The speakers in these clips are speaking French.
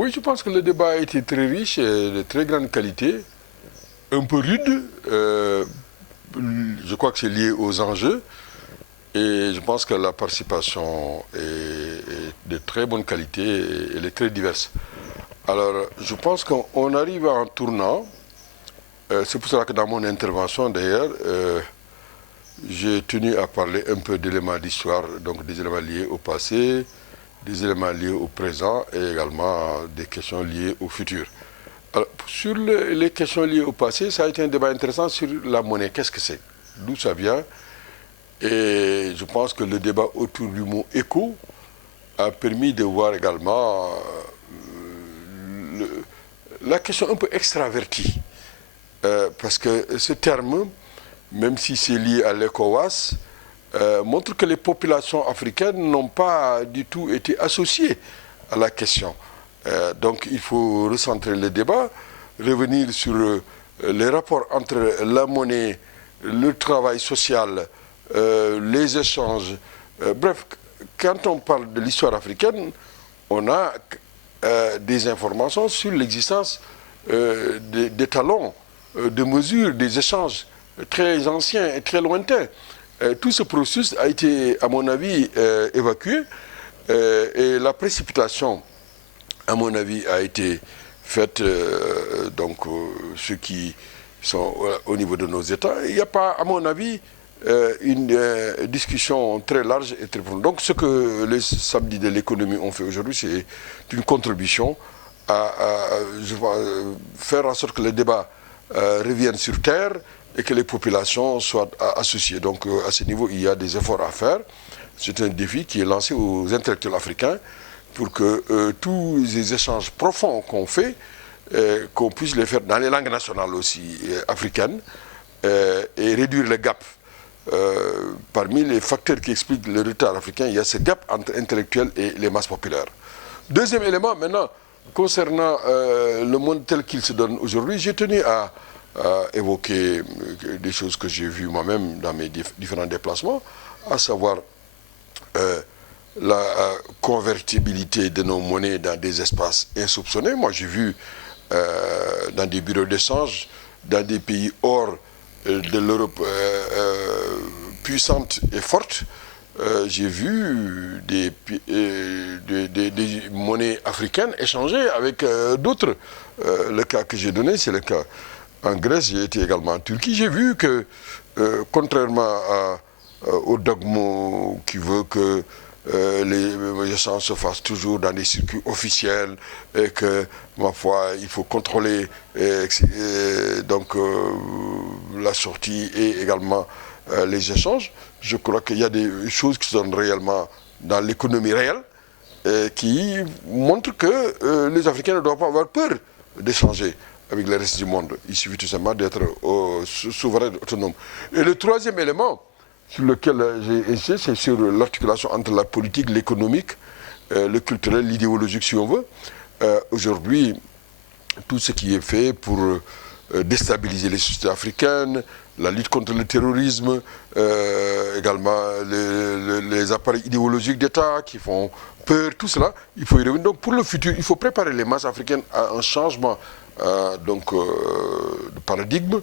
Oui, je pense que le débat a été très riche et de très grande qualité, un peu rude. Je crois que c'est lié aux enjeux et je pense que la participation est de très bonne qualité et elle est très diverse. Alors, je pense qu'on arrive à un tournant. C'est pour cela que dans mon intervention, d'ailleurs, j'ai tenu à parler un peu d'éléments d'histoire, donc des éléments liés au passé, des éléments liés au présent et également des questions liées au futur. Alors, sur les questions liées au passé, ça a été un débat intéressant sur la monnaie. Qu'est-ce que c'est? D'où ça vient? Et je pense que le débat autour du mot éco a permis de voir également la question un peu extravertie. Parce que ce terme, même si c'est lié à l'ECOWAS, montre que les populations africaines n'ont pas du tout été associées à la question. Donc il faut recentrer le débat, revenir sur les rapports entre la monnaie, le travail social, les échanges. Bref, quand on parle de l'histoire africaine, on a des informations sur l'existence des talons, de mesures, des échanges très anciens et très lointains. Tout ce processus a été, à mon avis, évacué et la précipitation, à mon avis, a été faite, donc ceux qui sont au niveau de nos États. Il n'y a pas, à mon avis, une discussion très large et très profonde. Donc ce que les samedis de l'économie ont fait aujourd'hui, c'est une contribution à faire en sorte que le débat revienne sur terre et que les populations soient associées. Donc à ce niveau, il y a des efforts à faire. C'est un défi qui est lancé aux intellectuels africains pour que tous les échanges profonds qu'on fait, qu'on puisse les faire dans les langues nationales aussi africaines et réduire le gap. Parmi les facteurs qui expliquent le retard africain, il y a ce gap entre intellectuels et les masses populaires. Deuxième élément, maintenant, concernant le monde tel qu'il se donne aujourd'hui, j'ai tenu à évoquer des choses que j'ai vues moi-même dans mes différents déplacements, à savoir la convertibilité de nos monnaies dans des espaces insoupçonnés. Moi, j'ai vu dans des bureaux d'échange, dans des pays hors de l'Europe puissante et forte, j'ai vu des monnaies africaines échangées avec d'autres. Le cas que j'ai donné, c'est le cas en Grèce, j'ai été également en Turquie. J'ai vu que, contrairement au dogme qui veut que les échanges se fassent toujours dans des circuits officiels et que, ma foi, il faut contrôler donc la sortie et également les échanges. Je crois qu'il y a des choses qui sont réellement dans l'économie réelle qui montrent que les Africains ne doivent pas avoir peur d'échanger avec le reste du monde. Il suffit tout simplement d'être souverain, autonome. Et le troisième élément sur lequel j'ai insisté, c'est sur l'articulation entre la politique, l'économique, le culturel, l'idéologique, si on veut. Aujourd'hui, tout ce qui est fait pour déstabiliser les sociétés africaines, la lutte contre le terrorisme, également les appareils idéologiques d'État qui font peur, tout cela, il faut y revenir. Donc pour le futur, il faut préparer les masses africaines à un changement de paradigme,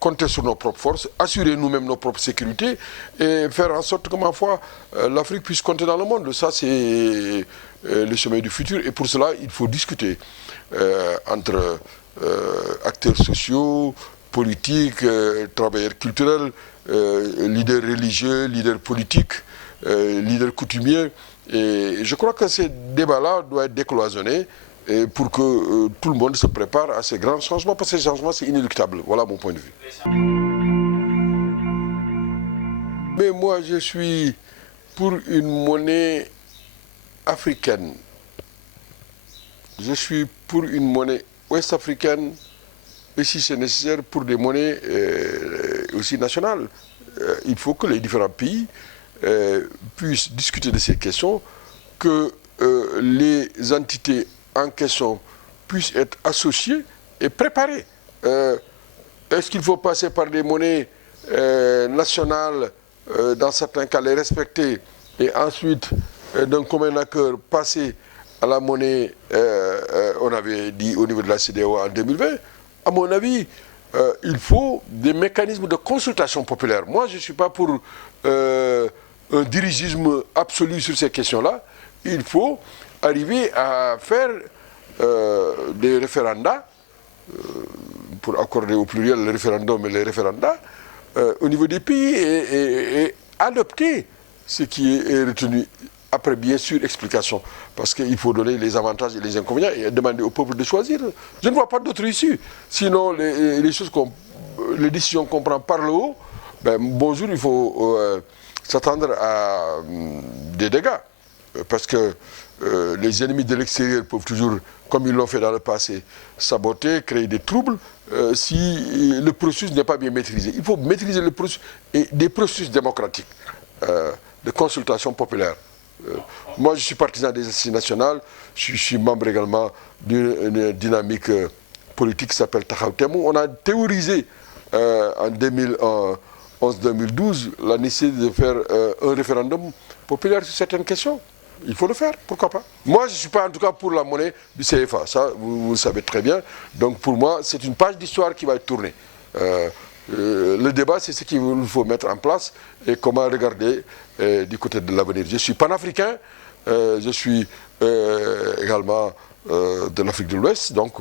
compter sur nos propres forces, assurer nous-mêmes nos propres sécurités et faire en sorte que, ma foi, l'Afrique puisse compter dans le monde. Ça, c'est le chemin du futur. Et pour cela, il faut discuter entre acteurs sociaux, politiques, travailleurs culturels, leaders religieux, leaders politiques, leaders coutumiers. Et je crois que ces débats-là doivent être décloisonnés et pour que tout le monde se prépare à ces grands changements, parce que ces changements, c'est inéluctable. Voilà mon point de vue. Mais moi, je suis pour une monnaie africaine. Je suis pour une monnaie ouest-africaine, et si c'est nécessaire, pour des monnaies aussi nationales. Il faut que les différents pays puissent discuter de ces questions, que les entités en question puissent être associées et préparées. Est-ce qu'il faut passer par des monnaies nationales, dans certains cas les respecter, et ensuite, d'un commun accord, passer à la monnaie, on avait dit au niveau de la CEDEAO en 2020, à mon avis, il faut des mécanismes de consultation populaire. Moi, je ne suis pas pour un dirigisme absolu sur ces questions-là. Il faut arriver à faire des référendums, pour accorder au pluriel le référendum et les référendums, au niveau des pays et adopter ce qui est retenu. Après, bien sûr, explication. Parce qu'il faut donner les avantages et les inconvénients et demander au peuple de choisir. Je ne vois pas d'autre issue. Sinon, les décisions qu'on prend par le haut, ben, bonjour, il faut s'attendre à des dégâts. Parce que les ennemis de l'extérieur peuvent toujours, comme ils l'ont fait dans le passé, saboter, créer des troubles si le processus n'est pas bien maîtrisé. Il faut maîtriser le processus et des processus démocratiques de consultation populaire. Moi, je suis partisan des assises nationales. Je suis membre également d'une dynamique politique qui s'appelle Taxawu Temmu. On a théorisé en 2011-2012 la nécessité de faire un référendum populaire sur certaines questions. Il faut le faire, pourquoi pas. Moi, je ne suis pas en tout cas pour la monnaie du CFA, ça vous le savez très bien. Donc pour moi, c'est une page d'histoire qui va être tournée. Le débat, c'est ce qu'il faut mettre en place et comment regarder du côté de l'avenir. Je suis panafricain, je suis également de l'Afrique de l'Ouest, donc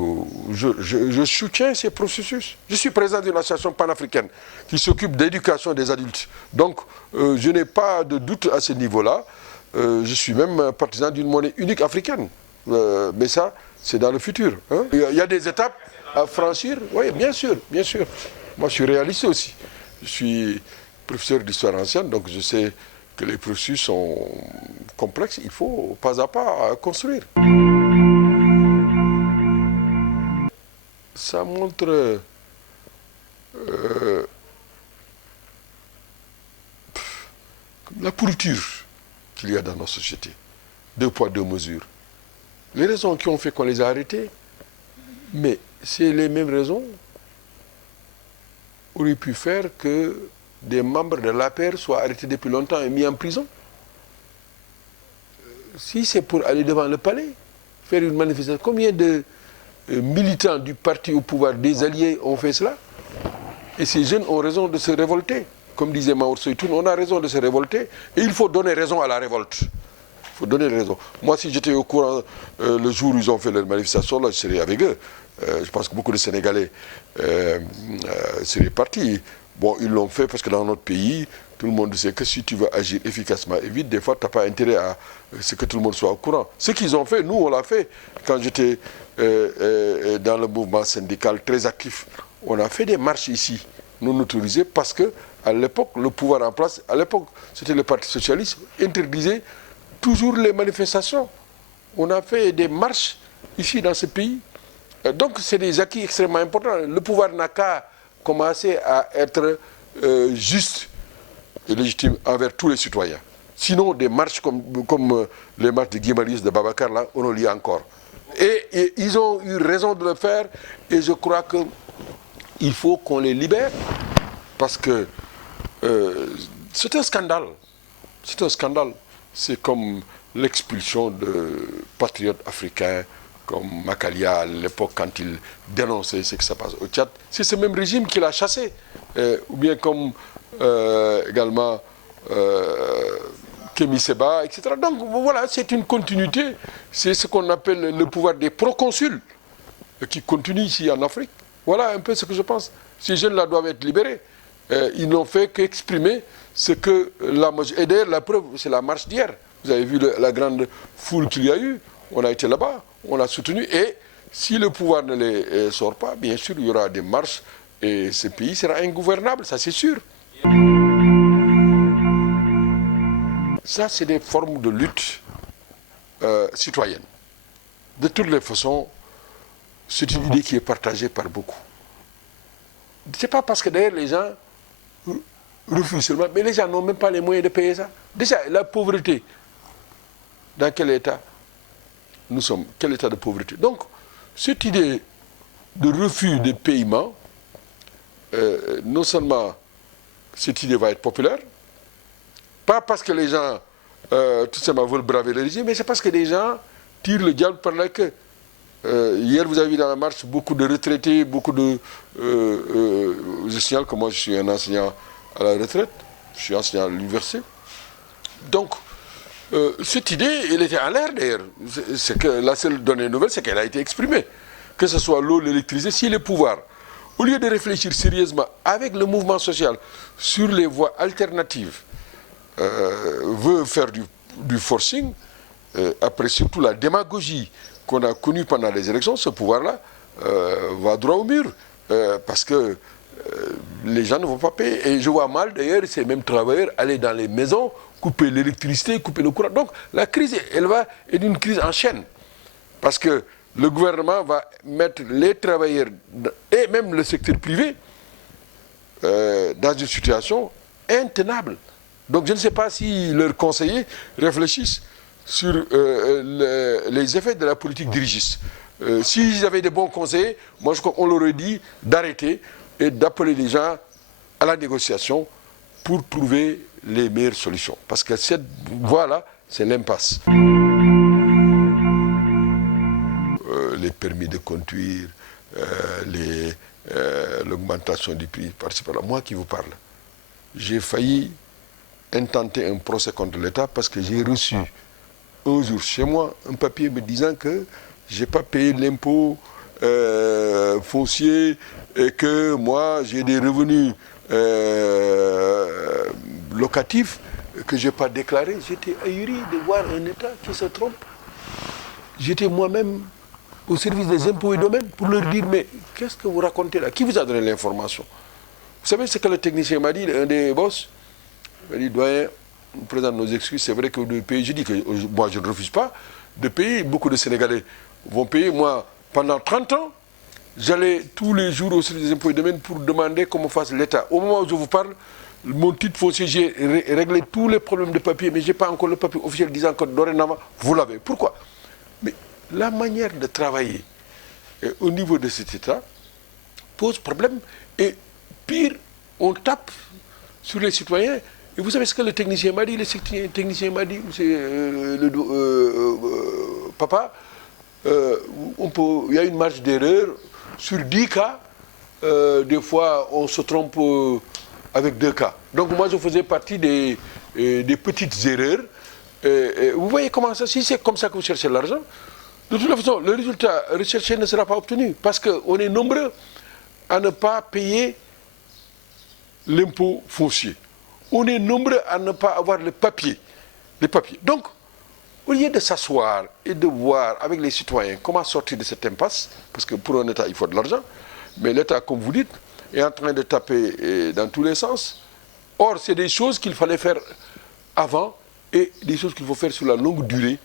je soutiens ces processus. Je suis président d'une association panafricaine qui s'occupe d'éducation des adultes. Donc je n'ai pas de doute à ce niveau-là. Je suis même partisan d'une monnaie unique africaine. Mais ça, c'est dans le futur. Hein. Il y a des étapes à franchir. Oui, bien sûr, bien sûr. Moi, je suis réaliste aussi. Je suis professeur d'histoire ancienne, donc je sais que les processus sont complexes. Il faut pas à pas construire. Ça montre la pourriture qu'il y a dans nos sociétés. Deux poids, deux mesures. Les raisons qui ont fait qu'on les a arrêtés, mais c'est les mêmes raisons auraient pu faire que des membres de l'APR soient arrêtés depuis longtemps et mis en prison. Si c'est pour aller devant le palais, faire une manifestation, combien de militants du parti au pouvoir, des alliés, ont fait cela? Et ces jeunes ont raison de se révolter. Comme disait Mao Tse-tung, on a raison de se révolter et il faut donner raison à la révolte. Il faut donner raison. Moi, si j'étais au courant le jour où ils ont fait leur manifestation, là, je serais avec eux. Je pense que beaucoup de Sénégalais seraient partis. Bon, ils l'ont fait parce que dans notre pays, tout le monde sait que si tu veux agir efficacement et vite, des fois, tu n'as pas intérêt à ce que tout le monde soit au courant. Ce qu'ils ont fait, nous, on l'a fait. Quand j'étais dans le mouvement syndical très actif, on a fait des marches ici, non autorisées, parce que à l'époque, le pouvoir en place, à l'époque, c'était le Parti socialiste, interdisait toujours les manifestations. On a fait des marches ici dans ce pays. Donc, c'est des acquis extrêmement importants. Le pouvoir n'a qu'à commencer à être juste et légitime envers tous les citoyens. Sinon, des marches comme les marches de Guy Marius, de Babacar, là, on en lit encore. Et ils ont eu raison de le faire et je crois qu'il faut qu'on les libère parce que c'est un scandale. C'est un scandale. C'est comme l'expulsion de patriotes africains comme Makalia à l'époque quand il dénonçait ce qui se passe au Tchad. C'est ce même régime qui l'a chassé. Ou bien comme également Kémy Séba, etc. Donc voilà, c'est une continuité. C'est ce qu'on appelle le pouvoir des proconsuls qui continue ici en Afrique. Voilà un peu ce que je pense. Ces jeunes-là doivent être libérés. Ils n'ont fait qu'exprimer ce que la majorité... Et d'ailleurs, la preuve, c'est la marche d'hier. Vous avez vu la grande foule qu'il y a eu. On a été là-bas, on a soutenu. Et si le pouvoir ne les sort pas, bien sûr, il y aura des marches et ce pays sera ingouvernable, ça c'est sûr. Ça, c'est des formes de lutte citoyenne. De toutes les façons, c'est une idée qui est partagée par beaucoup. Ce n'est pas parce que d'ailleurs les gens refusent seulement, mais les gens n'ont même pas les moyens de payer ça. Déjà, la pauvreté, dans quel état nous sommes? Quel état de pauvreté? Donc, cette idée de refus de paiement, non seulement cette idée va être populaire, pas parce que les gens tout simplement veulent braver le régime, mais c'est parce que les gens tire le diable par la queue. Hier, vous avez vu dans la marche beaucoup de retraités, beaucoup de... je signale que moi, je suis un enseignant à la retraite. Je suis enseignant à l'université. Donc, cette idée, elle était en l'air d'ailleurs. C'est que la seule donnée nouvelle, c'est qu'elle a été exprimée. Que ce soit l'eau, l'électricité, si les pouvoirs, au lieu de réfléchir sérieusement avec le mouvement social sur les voies alternatives, veut faire du forcing, après surtout la démagogie qu'on a connue pendant les élections, ce pouvoir-là va droit au mur. Parce que les gens ne vont pas payer. Et je vois mal d'ailleurs ces mêmes travailleurs aller dans les maisons, couper l'électricité, couper le courant. Donc la crise, elle va être une crise en chaîne. Parce que le gouvernement va mettre les travailleurs et même le secteur privé dans une situation intenable. Donc je ne sais pas si leurs conseillers réfléchissent sur les effets de la politique dirigiste. S'ils avaient des bons conseillers, moi je crois qu'on leur aurait dit d'arrêter et d'appeler les gens à la négociation pour trouver les meilleures solutions. Parce que cette voie-là, c'est l'impasse. Les permis de conduire, l'augmentation du prix, par-ci par-là. Moi qui vous parle, j'ai failli intenter un procès contre l'État parce que j'ai reçu un jour chez moi un papier me disant que je n'ai pas payé l'impôt foncier et que moi j'ai des revenus locatifs que je n'ai pas déclarés. J'étais ahuri de voir un État qui se trompe. J'étais moi-même au service des impôts et domaines pour leur dire mais qu'est-ce que vous racontez là? Qui vous a donné l'information? Vous savez ce que le technicien m'a dit, un des boss? Il m'a dit, doyen, nous présente nos excuses, c'est vrai que vous devez payer. Je dis que moi je ne refuse pas de payer, beaucoup de Sénégalais vont payer. Moi, pendant 30 ans, j'allais tous les jours au service des impôts et domaines pour demander comment fasse l'État. Au moment où je vous parle, mon titre foncier, j'ai réglé tous les problèmes de papier, mais je n'ai pas encore le papier officiel disant que dorénavant, vous l'avez. Pourquoi? Mais la manière de travailler au niveau de cet État pose problème. Et pire, on tape sur les citoyens. Et vous savez ce que le technicien m'a dit? Le technicien m'a dit, papa, il y a une marge d'erreur. Sur 10 cas, des fois, on se trompe avec 2 cas. Donc moi, je faisais partie des petites erreurs. Vous voyez comment ça, si c'est comme ça que vous cherchez l'argent, de toute façon, le résultat recherché ne sera pas obtenu. Parce qu'on est nombreux à ne pas payer l'impôt foncier. On est nombreux à ne pas avoir les papiers. Donc, au lieu de s'asseoir et de voir avec les citoyens comment sortir de cette impasse, parce que pour un État, il faut de l'argent, mais l'État, comme vous dites, est en train de taper dans tous les sens. Or, c'est des choses qu'il fallait faire avant et des choses qu'il faut faire sur la longue durée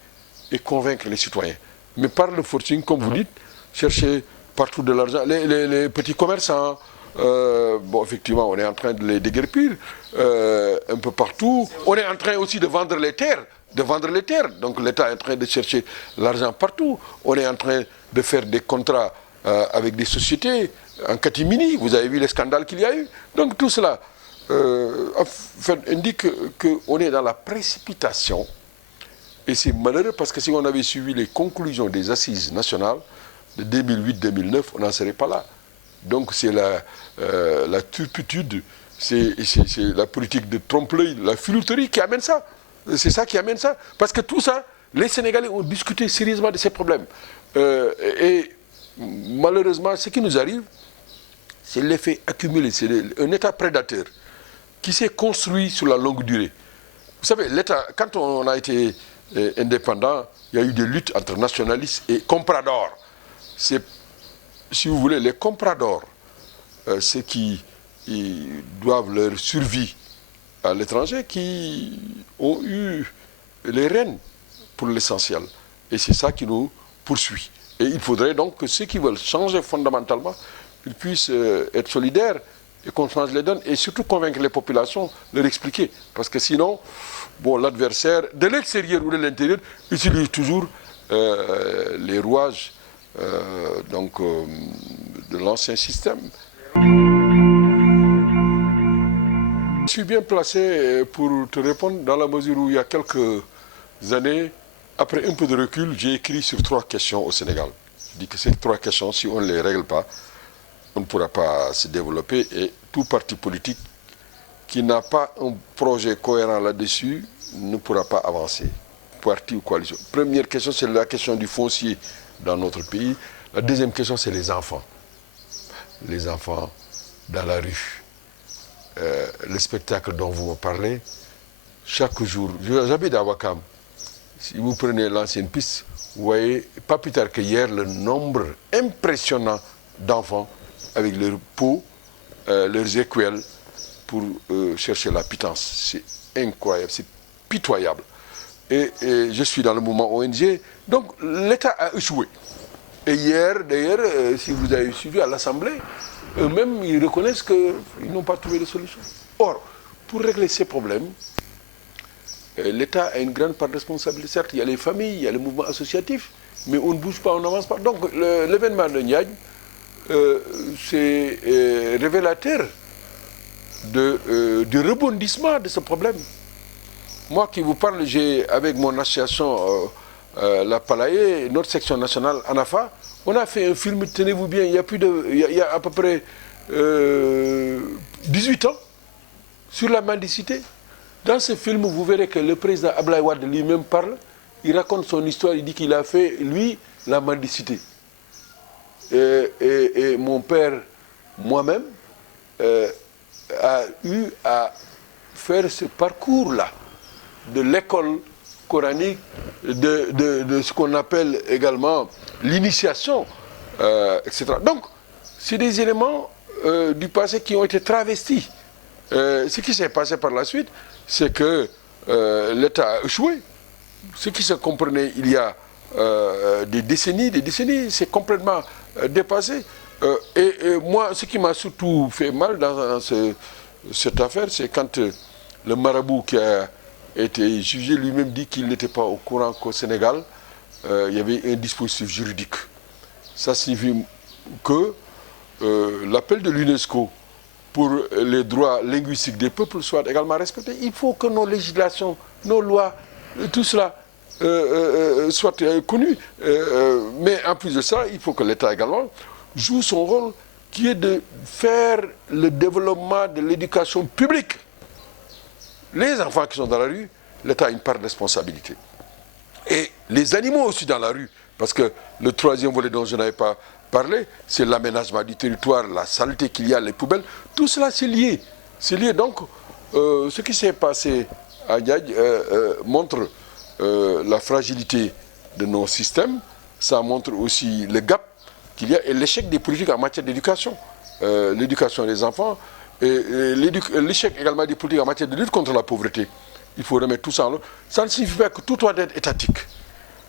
et convaincre les citoyens. Mais par le forcing, comme vous dites, chercher partout de l'argent. Les petits commerçants, bon, effectivement, on est en train de les déguerpir un peu partout. On est en train aussi de vendre les terres. Donc l'État est en train de chercher l'argent partout. On est en train de faire des contrats avec des sociétés en catimini. Vous avez vu les scandales qu'il y a eu. Donc tout cela indique qu'on est dans la précipitation. Et c'est malheureux parce que si on avait suivi les conclusions des assises nationales de 2008-2009, on n'en serait pas là. Donc c'est la turpitude, c'est la politique de trompe-l'œil, la filouterie qui amène ça. C'est ça qui amène ça. Parce que tout ça, les Sénégalais ont discuté sérieusement de ces problèmes. Et malheureusement, ce qui nous arrive, c'est l'effet accumulé. C'est un État prédateur qui s'est construit sur la longue durée. Vous savez, l'État, quand on a été indépendant, il y a eu des luttes entre nationalistes et compradors. C'est, si vous voulez, les compradors, ceux qui doivent leur survie à l'étranger, qui ont eu les rênes pour l'essentiel. Et c'est ça qui nous poursuit. Et il faudrait donc que ceux qui veulent changer fondamentalement, ils puissent être solidaires et qu'on change les donnes et surtout convaincre les populations, leur expliquer. Parce que sinon, bon, l'adversaire, de l'extérieur ou de l'intérieur, utilise toujours les rouages de l'ancien système. Je suis bien placé pour te répondre dans la mesure où il y a quelques années, après un peu de recul, j'ai écrit sur 3 questions au Sénégal. Je dis que ces 3 questions, si on ne les règle pas, on ne pourra pas se développer et tout parti politique qui n'a pas un projet cohérent là-dessus ne pourra pas avancer, parti ou coalition. Première question, c'est la question du foncier dans notre pays. La deuxième question, c'est les enfants. Les enfants dans la rue. Le spectacle dont vous me parlez, chaque jour, j'habite à Ouakam. Si vous prenez l'ancienne piste, vous voyez, pas plus tard qu'hier, le nombre impressionnant d'enfants avec leurs peaux, leurs écuelles, pour chercher la pitance. C'est incroyable, c'est pitoyable. Et je suis dans le mouvement ONG, donc l'État a échoué. Et hier, d'ailleurs, si vous avez suivi à l'Assemblée, eux-mêmes, ils reconnaissent qu'ils n'ont pas trouvé de solution. Or, pour régler ces problèmes, l'État a une grande part de responsabilité. Certes, il y a les familles, il y a le mouvement associatif, mais on ne bouge pas, on n'avance pas. Donc, l'événement de Niagne, c'est révélateur du rebondissement de ce problème. Moi qui vous parle, j'ai, avec mon association La Palaye, notre section nationale ANAFA, on a fait un film, tenez-vous bien, il y a à peu près 18 ans, sur la mendicité. Dans ce film, vous verrez que le président Abdoulaye Wade lui-même parle, il raconte son histoire, il dit qu'il a fait, lui, la mendicité. Et mon père, moi-même, a eu à faire ce parcours-là de l'école coranique, de ce qu'on appelle également l'initiation, etc. Donc, c'est des éléments du passé qui ont été travestis. Ce qui s'est passé par la suite, c'est que l'État a échoué. Ce qui se comprenait il y a des décennies, c'est complètement dépassé. Et moi, ce qui m'a surtout fait mal dans cette affaire, c'est quand le marabout qui a été jugé lui-même dit qu'il n'était pas au courant qu'au Sénégal, il y avait un dispositif juridique. Ça signifie que l'appel de l'UNESCO pour les droits linguistiques des peuples soit également respecté. Il faut que nos législations, nos lois, tout cela soient connus. Mais en plus de ça, il faut que l'État également joue son rôle qui est de faire le développement de l'éducation publique. Les enfants qui sont dans la rue, l'État a une part de responsabilité. Et les animaux aussi dans la rue, parce que le troisième volet dont je n'avais pas parlé, c'est l'aménagement du territoire, la saleté qu'il y a, les poubelles, tout cela c'est lié. C'est lié. Donc, ce qui s'est passé à Niagne montre la fragilité de nos systèmes, ça montre aussi le gap qu'il y a et l'échec des politiques en matière d'éducation. L'éducation des enfants, et l'échec également des politiques en matière de lutte contre la pauvreté. Il faut remettre tout ça en ordre. Ça ne signifie pas que tout doit être étatique.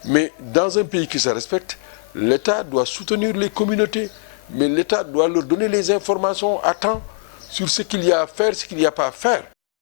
Mais dans un pays qui se respecte, l'État doit soutenir les communautés, mais l'État doit leur donner les informations à temps sur ce qu'il y a à faire, ce qu'il n'y a pas à faire.